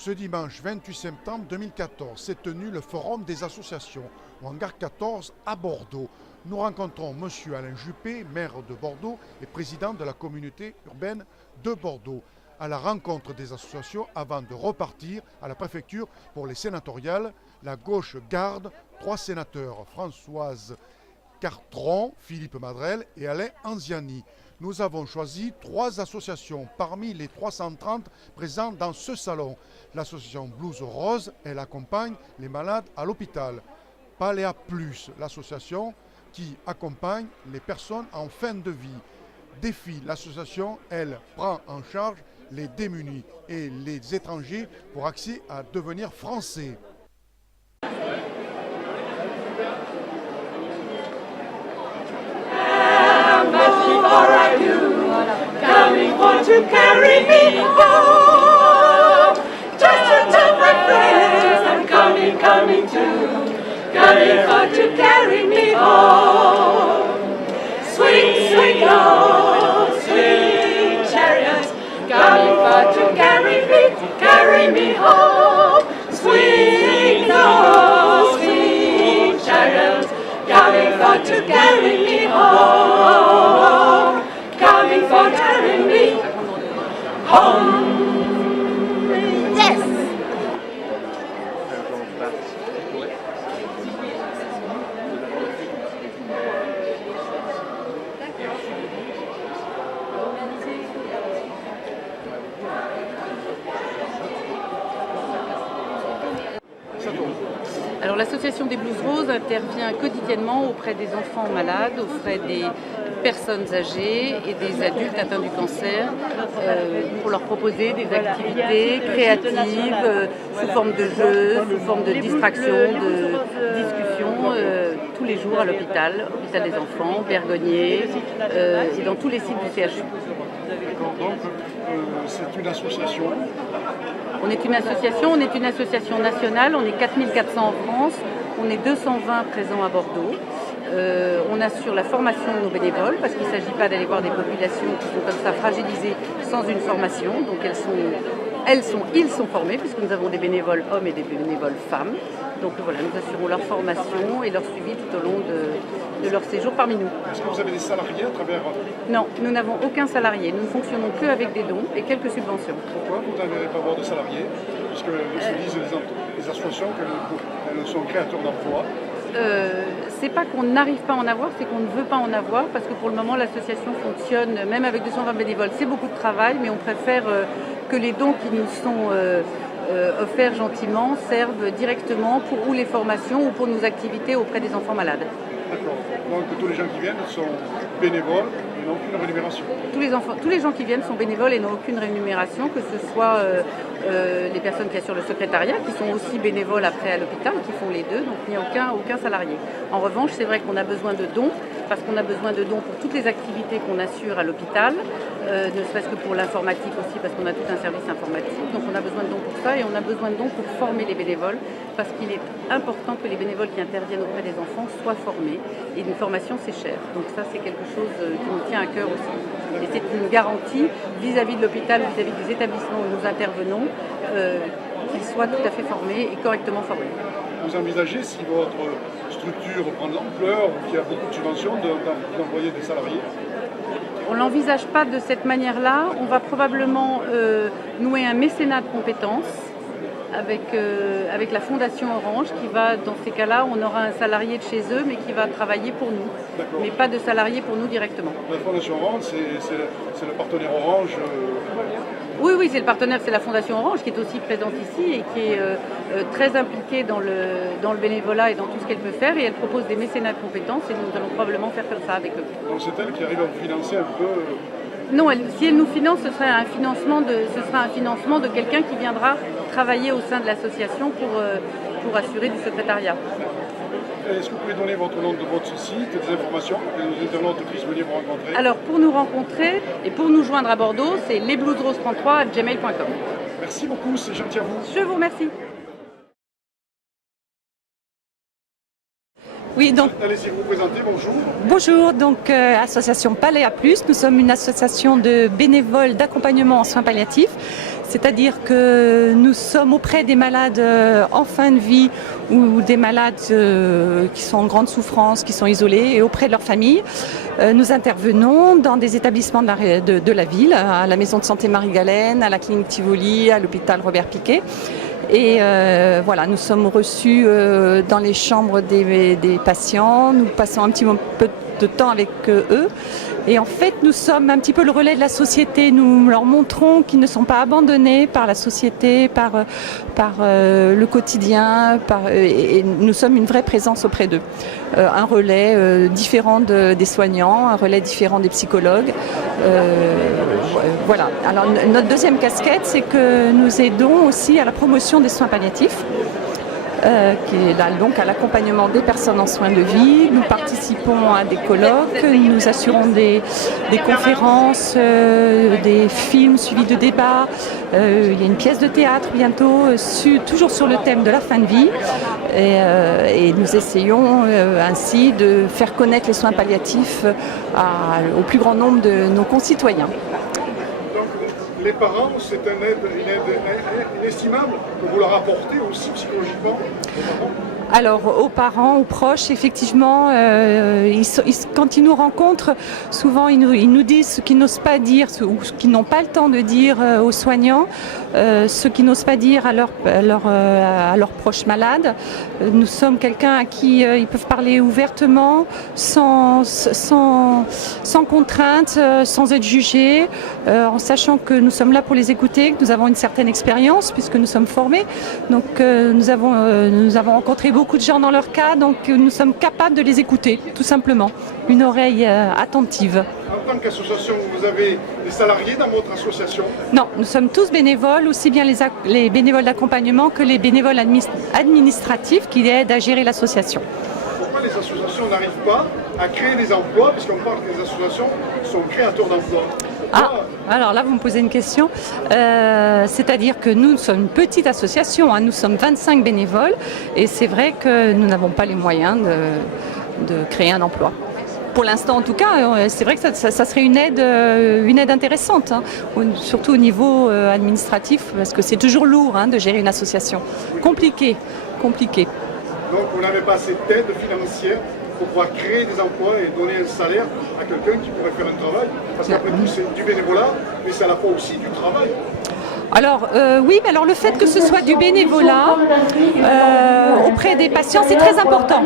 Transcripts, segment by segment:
Ce dimanche 28 septembre 2014 s'est tenu le Forum des associations au hangar 14 à Bordeaux. Nous rencontrons M. Alain Juppé, maire de Bordeaux et président de la communauté urbaine de Bordeaux, à la rencontre des associations avant de repartir à la préfecture pour les sénatoriales. La gauche garde 3 sénateurs, Françoise Cartron, Philippe Madrel et Alain Anziani. Nous avons choisi 3 associations parmi les 330 présents dans ce salon. L'association Blues Rose, elle accompagne les malades à l'hôpital. Paléa Plus, l'association qui accompagne les personnes en fin de vie. Défi, l'association, elle prend en charge les démunis et les étrangers pour accès à devenir français. Coming for to carry me home. Just to tell my friends I'm coming for to carry me home. Sweet, sweet Lord, sweet chariots, coming for to carry me home. Sweet Lord, sweet chariots, coming for to carry me home. Coming for carrying me home. Yes. Alors l'association des Blues Roses intervient quotidiennement auprès des enfants malades, auprès des personnes âgées et des adultes atteints du cancer pour leur proposer des activités créatives sous forme de jeux, sous forme de distraction, de discussion tous les jours à l'hôpital des enfants, Bergonier et dans tous les sites du CHU. Donc, c'est une association. On est une association nationale, on est 4400 en France, on est 220 présents à Bordeaux. On assure la formation de nos bénévoles parce qu'il ne s'agit pas d'aller voir des populations qui sont comme ça fragilisées sans une formation. Donc ils sont formés puisque nous avons des bénévoles hommes et des bénévoles femmes. Donc voilà, nous assurons leur formation et leur suivi tout au long de leur séjour parmi nous. Est-ce que vous avez des salariés à travers... Non, nous n'avons aucun salarié. Nous ne fonctionnons que avec des dons et quelques subventions. Pourquoi vous n'avez pas avoir de salariés? Puisque se disent les associations qu'elles sont créateurs d'emplois. C'est pas qu'on n'arrive pas à en avoir, c'est qu'on ne veut pas en avoir parce que pour le moment l'association fonctionne, même avec 220 bénévoles, c'est beaucoup de travail, mais on préfère que les dons qui nous sont offerts gentiment servent directement pour ou les formations ou pour nos activités auprès des enfants malades. D'accord. Donc tous les gens qui viennent sont bénévoles et n'ont aucune rémunération. Tous les gens qui viennent sont bénévoles et n'ont aucune rémunération, que ce soit les personnes qui assurent le secrétariat, qui sont aussi bénévoles après à l'hôpital, qui font les deux, donc il n'y a aucun salarié. En revanche, c'est vrai qu'on a besoin de dons, parce qu'on a besoin de dons pour toutes les activités qu'on assure à l'hôpital, ne serait-ce que pour l'informatique aussi, parce qu'on a tout un service informatique, donc on a besoin de dons pour ça, et on a besoin de dons pour former les bénévoles, parce qu'il est important que les bénévoles qui interviennent auprès des enfants soient formés, et une formation c'est cher, donc ça c'est quelque chose qui nous tient à cœur aussi. Et c'est une garantie vis-à-vis de l'hôpital, vis-à-vis des établissements où nous intervenons, qu'ils soient tout à fait formés et correctement formés. Vous envisagez, si votre structure prend de l'ampleur ou qu'il y a beaucoup de subventions, d'envoyer des salariés? On ne l'envisage pas de cette manière-là. On va probablement nouer un mécénat de compétences avec la Fondation Orange qui va, dans ces cas-là, on aura un salarié de chez eux mais qui va travailler pour nous, mais pas de salarié pour nous directement. La Fondation Orange, c'est le partenaire Orange Oui, c'est le partenaire, c'est la Fondation Orange qui est aussi présente ici et qui est très impliquée dans le bénévolat et dans tout ce qu'elle peut faire, et elle propose des mécénats de compétences et nous allons probablement faire comme ça avec eux. Donc c'est elle qui arrive à vous financer un peu Non, si elle nous finance, ce sera un financement de quelqu'un qui viendra travailler au sein de l'association pour assurer du secrétariat. Est-ce que vous pouvez donner votre nom de votre site, des informations pour que nos internautes puissent venir vous rencontrer? Alors pour nous rencontrer et pour nous joindre à Bordeaux, c'est lesbluesroses33@gmail.com. Merci beaucoup, c'est gentil à vous. Je vous remercie. Oui, donc Allez-y, vous présenter, bonjour. bonjour, donc association Paléa Plus. Nous sommes une association de bénévoles d'accompagnement en soins palliatifs. C'est-à-dire que nous sommes auprès des malades en fin de vie ou des malades qui sont en grande souffrance, qui sont isolés et auprès de leur famille. Nous intervenons dans des établissements de la ville, à la maison de santé Marie-Galène, à la clinique Tivoli, à l'hôpital Robert Piquet. Et voilà, nous sommes reçus dans les chambres des patients, nous passons un petit peu de temps avec eux. Et en fait, nous sommes un petit peu le relais de la société. Nous leur montrons qu'ils ne sont pas abandonnés par la société, par le quotidien, et nous sommes une vraie présence auprès d'eux. Un relais différent des soignants, un relais différent des psychologues. Voilà. Alors, notre deuxième casquette, c'est que nous aidons aussi à la promotion des soins palliatifs. Qui est là donc à l'accompagnement des personnes en soins de vie. Nous participons à des colloques, nous assurons des conférences, des films suivis de débats. Il y a une pièce de théâtre bientôt, toujours sur le thème de la fin de vie. Et nous essayons ainsi de faire connaître les soins palliatifs au plus grand nombre de nos concitoyens. Les parents, c'est une aide inestimable que vous leur apportez aussi psychologiquement aux parents. Alors aux parents, aux proches, effectivement, quand ils nous rencontrent, souvent ils nous disent ce qu'ils n'osent pas dire ou ce qu'ils n'ont pas le temps de dire aux soignants, ce qu'ils n'osent pas dire à leurs proches malades. Nous sommes quelqu'un à qui ils peuvent parler ouvertement, sans contrainte, sans être jugés, en sachant que nous sommes là pour les écouter, que nous avons une certaine expérience puisque nous sommes formés. Donc nous avons rencontré beaucoup de gens dans leur cas, donc nous sommes capables de les écouter, tout simplement. Une oreille attentive. En tant qu'association, vous avez des salariés dans votre association? Non, nous sommes tous bénévoles, aussi bien les bénévoles d'accompagnement que les bénévoles administratifs qui aident à gérer l'association. Pourquoi les associations n'arrivent pas à créer des emplois, puisqu'on parle que les associations sont créateurs d'emplois? Alors là, vous me posez une question. C'est-à-dire que nous sommes une petite association, nous sommes 25 bénévoles, et c'est vrai que nous n'avons pas les moyens de créer un emploi. Pour l'instant, en tout cas, c'est vrai que ça serait une aide intéressante, surtout au niveau administratif, parce que c'est toujours lourd de gérer une association. Compliqué. Donc vous n'avez pas assez d'aide financière pour pouvoir créer des emplois et donner un salaire à quelqu'un qui pourrait faire un travail. Parce qu'après tout, c'est du bénévolat, mais c'est à la fois aussi du travail. Alors oui, mais alors le fait que ce soit du bénévolat auprès des patients, c'est très important.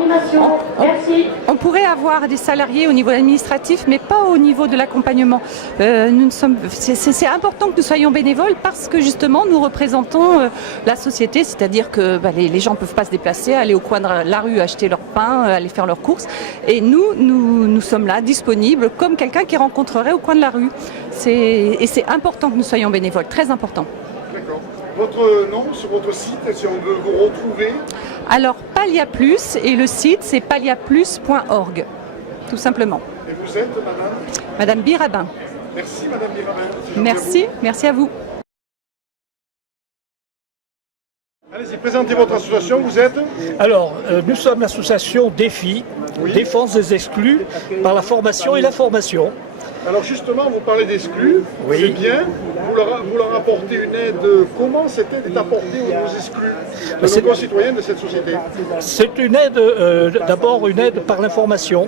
On pourrait avoir des salariés au niveau administratif, mais pas au niveau de l'accompagnement. C'est important que nous soyons bénévoles parce que justement nous représentons la société, c'est-à-dire que les gens ne peuvent pas se déplacer, aller au coin de la rue acheter leur pain, aller faire leurs courses. Et nous sommes là, disponibles, comme quelqu'un qui rencontrerait au coin de la rue. Et c'est important que nous soyons bénévoles, très important. D'accord. Votre nom sur votre site, si on veut vous retrouver? Alors, Pallia Plus, et le site, c'est palliaplus.org, tout simplement. Et vous êtes, madame? Madame Birabin. Merci, madame Birabin. Merci à vous. Allez-y, présentez votre association, vous êtes? Alors, nous sommes l'association DEFI, Défense des exclus, par la formation et la formation. Alors justement, vous parlez d'exclus, Oui. C'est bien, vous leur apportez une aide. Comment cette aide est apportée aux exclus, de nos concitoyens de cette société? C'est une aide, d'abord une aide par l'information,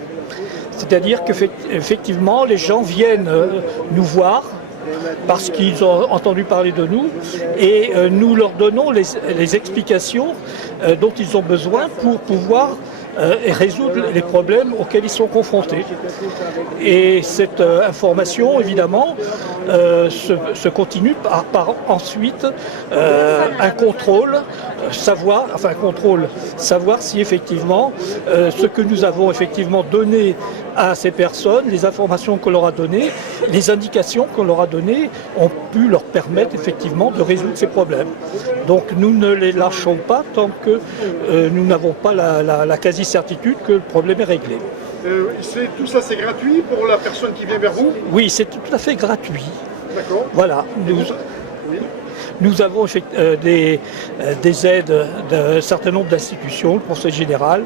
c'est-à-dire qu'effectivement les gens viennent nous voir parce qu'ils ont entendu parler de nous et nous leur donnons les explications dont ils ont besoin pour pouvoir et résoudre les problèmes auxquels ils sont confrontés. Et cette information, évidemment, se continue par ensuite un contrôle, savoir si effectivement ce que nous avons effectivement donné à ces personnes, les informations qu'on leur a données, les indications qu'on leur a données ont pu leur permettre effectivement de résoudre ces problèmes. Donc nous ne les lâchons pas tant que nous n'avons pas la quasi-certitude que le problème est réglé. Tout ça, c'est gratuit pour la personne qui vient vers vous? Oui, c'est tout à fait gratuit. D'accord. Voilà. Nous avons des aides d'un certain nombre d'institutions, le Conseil général,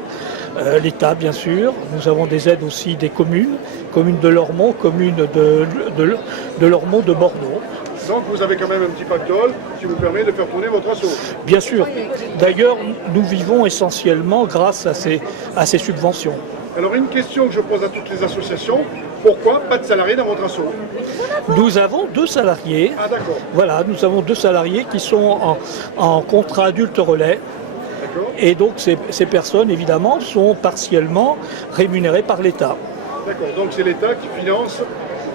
l'État bien sûr. Nous avons des aides aussi des communes de Lormont, commune de Lormont de Bordeaux. Donc vous avez quand même un petit pactole qui vous permet de faire tourner votre asso. Bien sûr. D'ailleurs, nous vivons essentiellement grâce à ces subventions. Alors une question que je pose à toutes les associations, pourquoi pas de salariés dans votre asso? Nous avons 2 salariés. Ah d'accord. Voilà, nous avons 2 salariés qui sont en contrat adulte relais. D'accord. Et donc ces personnes, évidemment, sont partiellement rémunérées par l'État. D'accord. Donc c'est l'État qui finance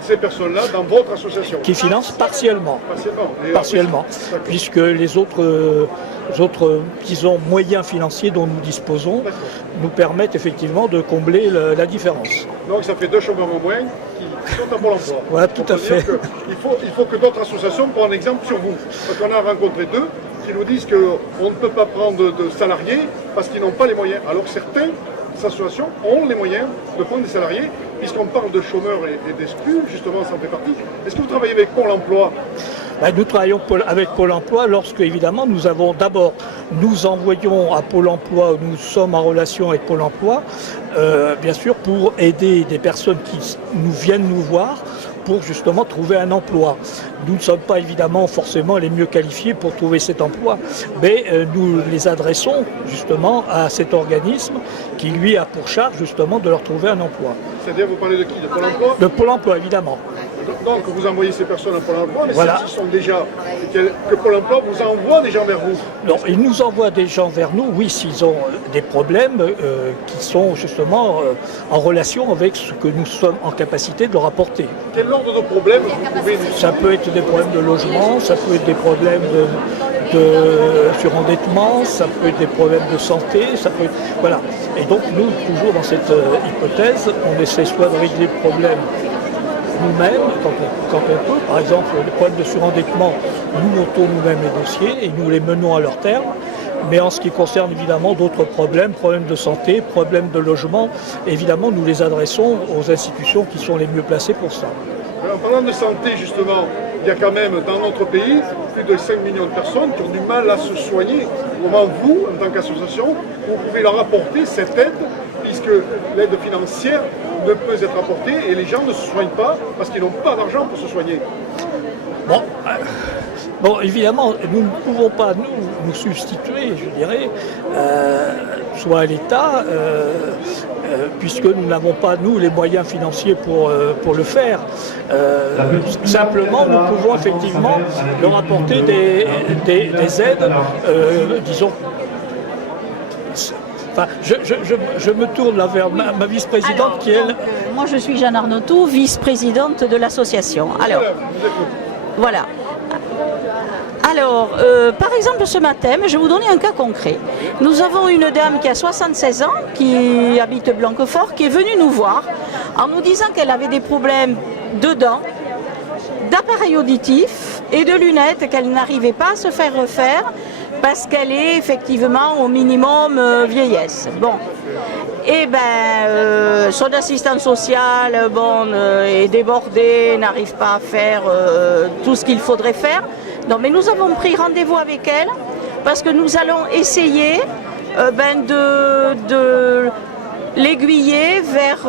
ces personnes-là dans votre association. Qui finance partiellement. Partiellement. Et Partiellement. D'accord. Puisque les autres disons, moyens financiers dont nous disposons D'accord. nous permettent effectivement de combler la différence. Donc ça fait 2 chômeurs en moins qui sont à Pôle emploi. Voilà, tout à fait. Il faut que d'autres associations prennent exemple sur vous. Parce qu'on a rencontré 2 qui nous disent qu'on ne peut pas prendre de salariés parce qu'ils n'ont pas les moyens. Alors certaines associations ont les moyens de prendre des salariés, puisqu'on parle de chômeurs et d'exclus, justement ça en fait partie. Est-ce que vous travaillez avec Pôle emploi? Nous travaillons avec Pôle emploi lorsque, évidemment, nous envoyons à Pôle emploi, nous sommes en relation avec Pôle emploi, bien sûr, pour aider des personnes qui viennent nous voir pour justement trouver un emploi. Nous ne sommes pas évidemment forcément les mieux qualifiés pour trouver cet emploi, mais nous les adressons justement à cet organisme qui lui a pour charge justement de leur trouver un emploi. C'est-à-dire, vous parlez de qui? De Pôle emploi? De Pôle emploi, évidemment. Donc vous envoyez ces personnes à Pôle emploi, mais Voilà. celles-ci sont déjà... que Pôle emploi vous envoie des gens vers vous. Non, ils nous envoient des gens vers nous, oui, s'ils ont des problèmes qui sont justement en relation avec ce que nous sommes en capacité de leur apporter. Quel ordre de problème vous pouvez nous... Ça peut être des problèmes de logement, ça peut être des problèmes de surendettement, ça peut être des problèmes de santé, ça peut être... Voilà. Et donc nous, toujours dans cette hypothèse, on essaie soit de régler le problème nous-mêmes, quand on peut. Par exemple, les problèmes de surendettement, nous montons nous-mêmes les dossiers et nous les menons à leur terme. Mais en ce qui concerne évidemment d'autres problèmes de santé, problèmes de logement, évidemment nous les adressons aux institutions qui sont les mieux placées pour ça. En parlant de santé, justement, il y a quand même dans notre pays plus de 5 millions de personnes qui ont du mal à se soigner. Comment vous, en tant qu'association, vous pouvez leur apporter cette aide, puisque l'aide financière ne peut être apportée et les gens ne se soignent pas parce qu'ils n'ont pas d'argent pour se soigner. Bon, évidemment, nous ne pouvons pas nous substituer, je dirais, soit à l'État, puisque nous n'avons pas, nous, les moyens financiers pour le faire. Simplement, nous pouvons effectivement leur apporter des aides, disons. Enfin, je me tourne là vers ma vice-présidente qui, elle... moi, je suis Jeanne Arnautou, vice-présidente de l'association. Alors, voilà. Alors, par exemple, ce matin, je vais vous donner un cas concret. Nous avons une dame qui a 76 ans, qui habite Blanquefort, qui est venue nous voir en nous disant qu'elle avait des problèmes de dents, d'appareils auditifs et de lunettes qu'elle n'arrivait pas à se faire refaire parce qu'elle est effectivement au minimum vieillesse. Bon. Et son assistante sociale est débordée, n'arrive pas à faire tout ce qu'il faudrait faire. Non, mais nous avons pris rendez-vous avec elle parce que nous allons essayer de l'aiguiller vers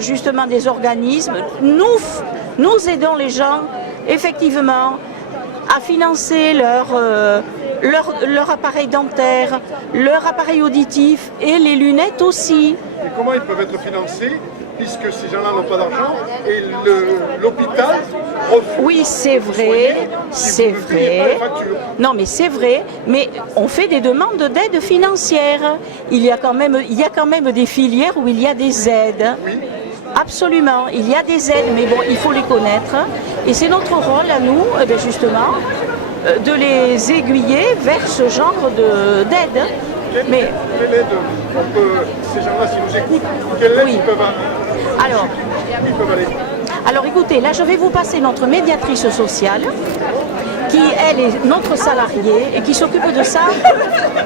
justement des organismes. Nous aidons les gens effectivement à financer leur appareil dentaire, leur appareil auditif et les lunettes aussi. Et comment ils peuvent être financés puisque ces gens-là n'ont pas d'argent et l'hôpital refuse. Oui, c'est vrai, c'est vrai. Non, mais c'est vrai, mais on fait des demandes d'aide financière. Il y a quand même des filières où il y a des aides. Oui. Absolument, il y a des aides, mais bon, il faut les connaître. Et c'est notre rôle à nous, justement, de les aiguiller vers ce genre d'aide. Quelle aide ces gens-là, s'ils nous écoutent, quelle aide ils peuvent aller? Alors écoutez, là je vais vous passer notre médiatrice sociale, qui elle est notre salariée et qui s'occupe de ça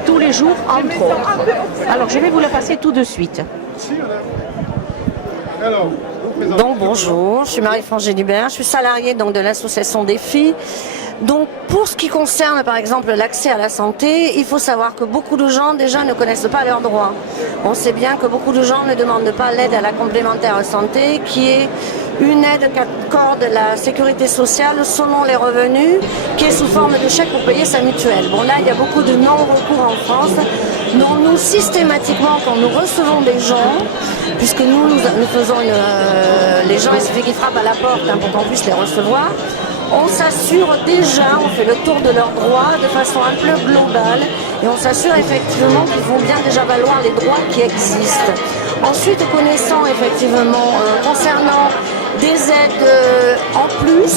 tous les jours, entre autres. Alors je vais vous la passer tout de suite. Merci, madame. Alors, donc bonjour, je suis Marie-France Gélibert, je suis salariée donc, de l'association des filles. Donc pour ce qui concerne par exemple l'accès à la santé, il faut savoir que beaucoup de gens déjà ne connaissent pas leurs droits. On sait bien que beaucoup de gens ne demandent pas l'aide à la complémentaire santé, qui est une aide qu'accorde la sécurité sociale selon les revenus, qui est sous forme de chèque pour payer sa mutuelle. Bon là, il y a beaucoup de non-recours en France. Donc nous, systématiquement, quand nous recevons des gens, puisque nous faisons les gens, il suffit qu'ils frappent à la porte pour qu'on puisse les recevoir, on s'assure déjà, on fait le tour de leurs droits de façon un peu globale et on s'assure effectivement qu'ils font bien déjà valoir les droits qui existent. Ensuite, connaissant effectivement, concernant des aides en plus,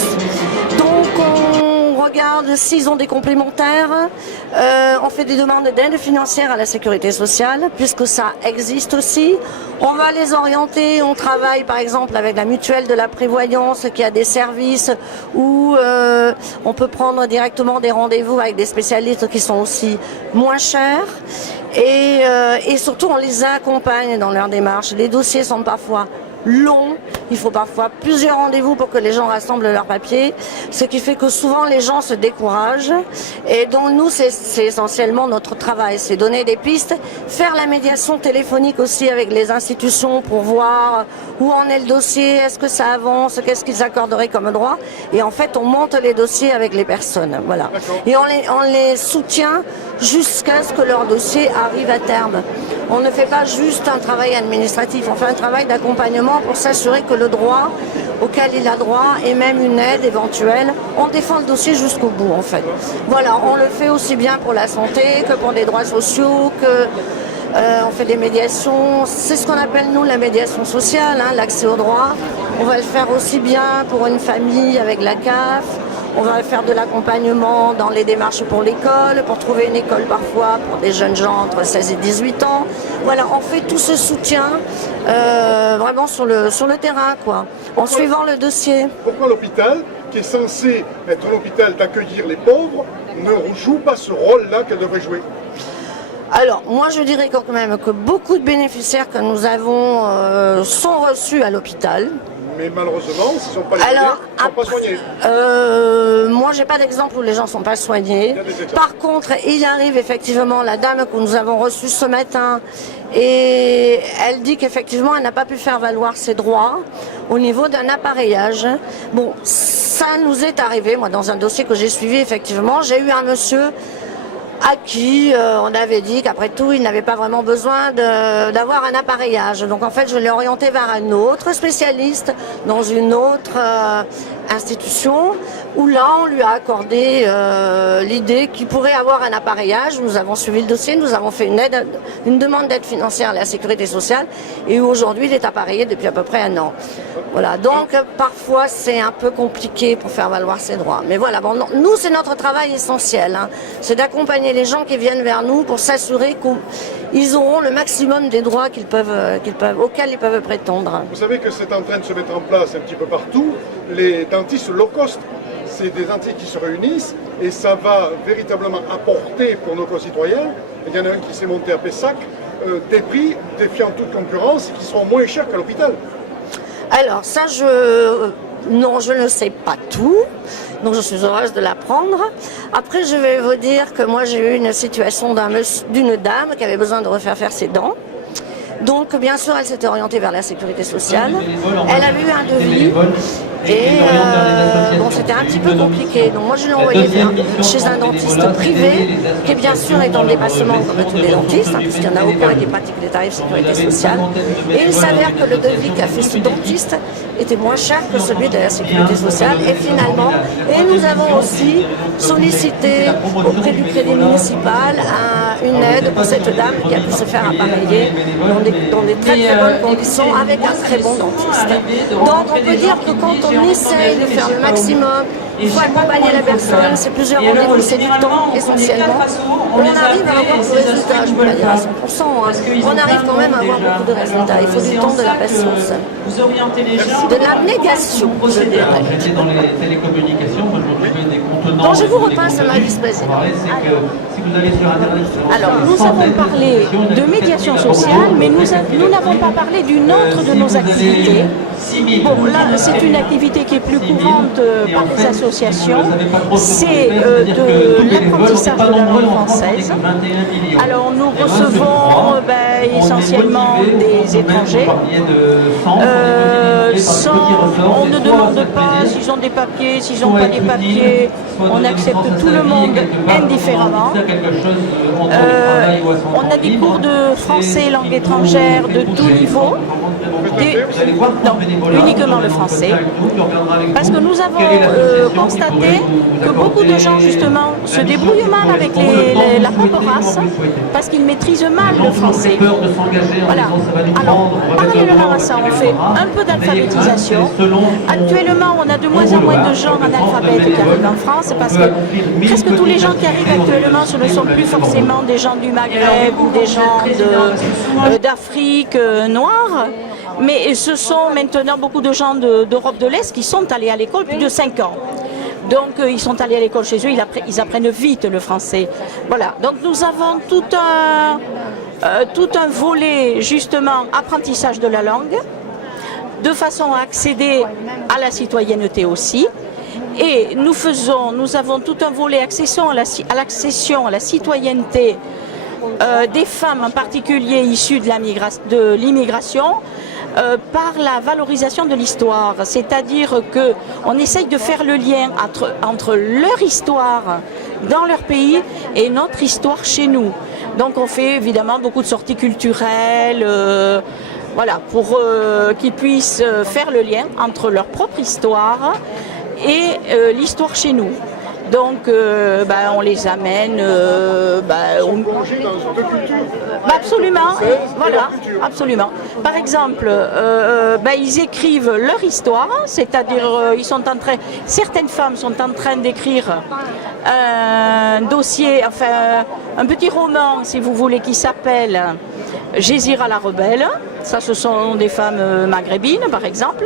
donc on regarde s'ils ont des complémentaires, on fait des demandes d'aide financière à la sécurité sociale, puisque ça existe aussi. On va les orienter, on travaille par exemple avec la mutuelle de la prévoyance qui a des services où on peut prendre directement des rendez-vous avec des spécialistes qui sont aussi moins chers. Et surtout on les accompagne dans leur démarche. Les dossiers sont parfois long, il faut parfois plusieurs rendez-vous pour que les gens rassemblent leurs papiers, ce qui fait que souvent les gens se découragent et donc nous c'est essentiellement notre travail, c'est donner des pistes, faire la médiation téléphonique aussi avec les institutions pour voir où en est le dossier, est-ce que ça avance, qu'est-ce qu'ils accorderaient comme droit et en fait on monte les dossiers avec les personnes, voilà. Et on les soutient jusqu'à ce que leur dossier arrive à terme. On ne fait pas juste un travail administratif, on fait un travail d'accompagnement pour s'assurer que le droit auquel il a droit et même une aide éventuelle, on défend le dossier jusqu'au bout en fait. Voilà, on le fait aussi bien pour la santé que pour des droits sociaux, que on fait des médiations, c'est ce qu'on appelle nous la médiation sociale, l'accès au droit. On va le faire aussi bien pour une famille avec la CAF. On va faire de l'accompagnement dans les démarches pour l'école, pour trouver une école parfois pour des jeunes gens entre 16 et 18 ans. Voilà, on fait tout ce soutien vraiment sur le terrain, quoi, en suivant le dossier. Pourquoi l'hôpital, qui est censé être l'hôpital d'accueillir les pauvres, ne joue pas ce rôle-là qu'elle devrait jouer ? Alors, moi je dirais quand même que beaucoup de bénéficiaires que nous avons sont reçus à l'hôpital. Mais malheureusement, ils ne sont pas les sont pas soignés. Moi, j'ai pas d'exemple où les gens ne sont pas soignés. Par contre, il arrive effectivement, la dame que nous avons reçue ce matin, et elle dit qu'effectivement, elle n'a pas pu faire valoir ses droits au niveau d'un appareillage. Bon, ça nous est arrivé, moi, dans un dossier que j'ai suivi, effectivement, j'ai eu un monsieur à qui on avait dit qu'après tout, il n'avait pas vraiment besoin d'avoir un appareillage. Donc en fait, je l'ai orienté vers un autre spécialiste dans une autre institution, où là, on lui a accordé l'idée qu'il pourrait avoir un appareillage. Nous avons suivi le dossier, nous avons fait une demande d'aide financière à la sécurité sociale, et aujourd'hui, il est appareillé depuis à peu près 1 an. Voilà, donc parfois, c'est un peu compliqué pour faire valoir ses droits. Mais voilà, bon, nous, c'est notre travail essentiel, c'est d'accompagner les gens qui viennent vers nous pour s'assurer qu'ils auront le maximum des droits auxquels ils peuvent prétendre. Vous savez que c'est en train de se mettre en place un petit peu partout, les dentistes low cost. C'est des dentistes qui se réunissent et ça va véritablement apporter pour nos concitoyens, il y en a un qui s'est monté à Pessac, des prix défiant toute concurrence qui seront moins chers qu'à l'hôpital. Alors ça, non, je ne sais pas tout, donc je suis heureuse de l'apprendre. Après, je vais vous dire que moi, j'ai eu une situation d'une dame qui avait besoin de refaire faire ses dents. Donc, bien sûr, elle s'était orientée vers la sécurité sociale. Elle avait eu un devis et bon, c'était un petit peu compliqué. Donc, moi, je l'ai envoyée chez un dentiste privé qui, bien sûr, est en dépassement comme tous les dentistes, puisqu'il n'y en a aucun qui pratique les tarifs sécurité sociale. Et il s'avère que le devis qu'a fait ce dentiste était moins cher que celui de la sécurité sociale. Et finalement, nous avons aussi sollicité auprès du crédit municipal une aide pour cette dame qui a pu se faire appareiller dans des très très bonnes conditions avec un très bon dentiste. Donc on peut dire que quand on essaye de faire le maximum, il faut accompagner la personne, c'est plusieurs rendez-vous, c'est du temps essentiellement. On arrive à avoir des résultats, je ne peux pas dire à 100%, on arrive quand même à avoir beaucoup de résultats. Il faut du temps, de la patience, de l'abnégation, je dirais. Donc je vous repasse ma vice-présidente. Alors, nous avons parlé de médiation sociale, mais nous n'avons pas parlé d'une autre de nos activités. Bon, là, c'est une activité qui est plus courante par les associations association, c'est de l'apprentissage de la langue française. Alors nous recevons essentiellement des étrangers. On ne demande pas s'ils ont des papiers, s'ils n'ont pas des papiers. On accepte tout le monde indifféremment. On a des cours de français langue étrangère de tout niveau. Non, uniquement le français. Parce que nous avons constaté que beaucoup de gens justement se débrouillent mal avec la paperasse parce qu'ils maîtrisent mal le français. Voilà. Alors, parallèlement à ça, on fait un peu d'alphabétisation. Actuellement, on a de moins en moins de gens analphabètes qui arrivent en France parce que presque tous les gens qui arrivent actuellement, ce ne sont plus forcément des gens du Maghreb ou des gens d'Afrique noire. Mais ce sont maintenant beaucoup de gens d'Europe de l'Est qui sont allés à l'école plus de 5 ans. Donc ils sont allés à l'école chez eux, ils apprennent vite le français. Voilà, donc nous avons tout un volet justement apprentissage de la langue, de façon à accéder à la citoyenneté aussi. Et nous avons tout un volet accession à la citoyenneté des femmes en particulier issues de l'immigration. Par la valorisation de l'histoire, c'est-à-dire qu'on essaye de faire le lien entre leur histoire dans leur pays et notre histoire chez nous. Donc on fait évidemment beaucoup de sorties culturelles, voilà, pour qu'ils puissent faire le lien entre leur propre histoire et l'histoire chez nous. Donc on les amène absolument, voilà, absolument. Par exemple, ils écrivent leur histoire, c'est-à-dire certaines femmes sont en train d'écrire un dossier, enfin un petit roman, si vous voulez, qui s'appelle Jézira la rebelle. Ça, ce sont des femmes maghrébines, par exemple.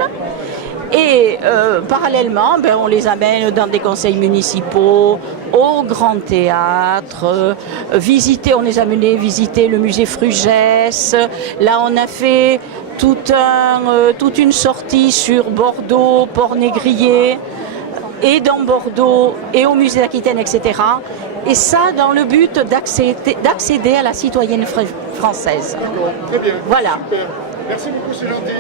Et parallèlement, on les amène dans des conseils municipaux, au Grand Théâtre, on les a amenés visiter le musée Frugès. Là, on a fait toute une sortie sur Bordeaux, Port-Négrier, et dans Bordeaux, et au musée d'Aquitaine, etc. Et ça, dans le but d'accéder à la citoyenne française. Très bien. Voilà. Super. Merci beaucoup, c'est gentil.